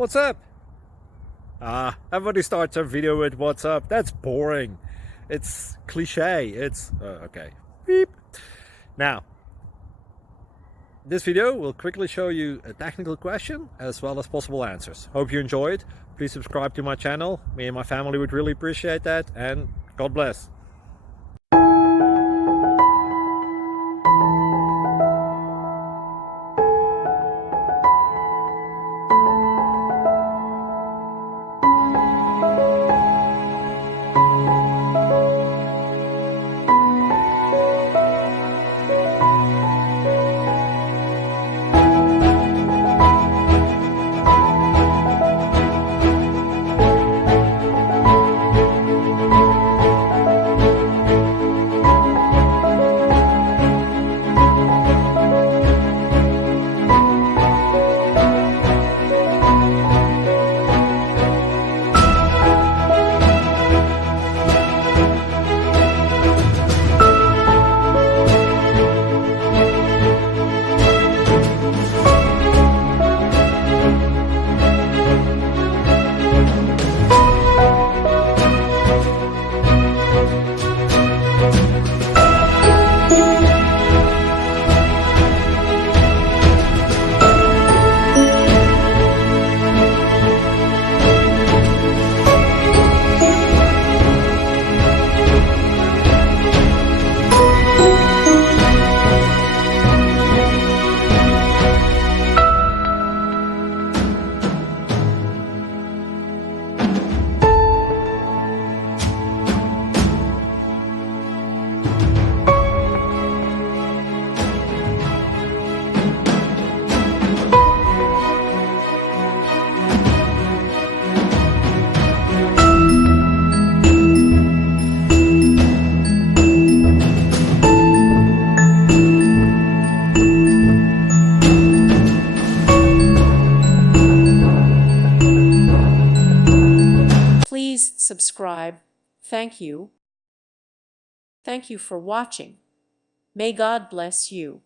What's up? Everybody starts their video with what's up. That's boring. It's cliche. It's okay. Beep. Now, this video will quickly show you a technical question as well as possible answers. Hope you enjoyed. Please subscribe to my channel. Me and my family would really appreciate that, and God bless. Please subscribe. Thank you. Thank you for watching. May God bless you.